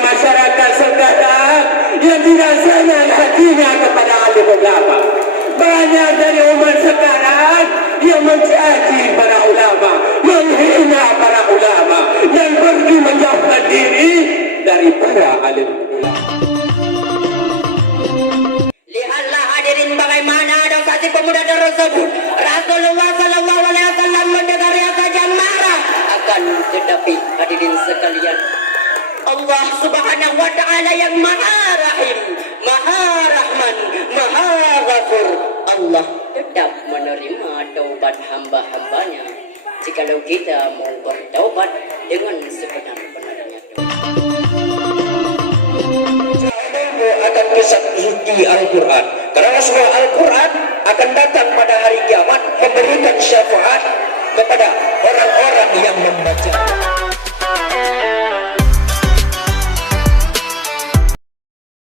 masyarakat sekarang yang tidak senang hatinya kepada alim ulama. Banyak dari umat sekarang yang mencaci para ulama, menghina para ulama, dan pergi menjauhkan diri dari para alim ulama. Lihatlah hadirin bagaimana adaptasi pemuda tersebut. Rasulullah Sallallahu Alaihi Wasallam mendengarnya saja marah. Akan tetapi hadirin sekalian, Allah Subhanahu Wa Taala yang Maha Rahim, Maha Rahman, Maha Ghafur, Allah tetap menerima taubat hamba-hambanya jikalau kita mau bertaubat dengan sebenar-benarnya. Akan kisah suci Al-Quran, karena semua Al-Quran akan datang pada hari kiamat memberikan syafaat kepada orang-orang yang membaca.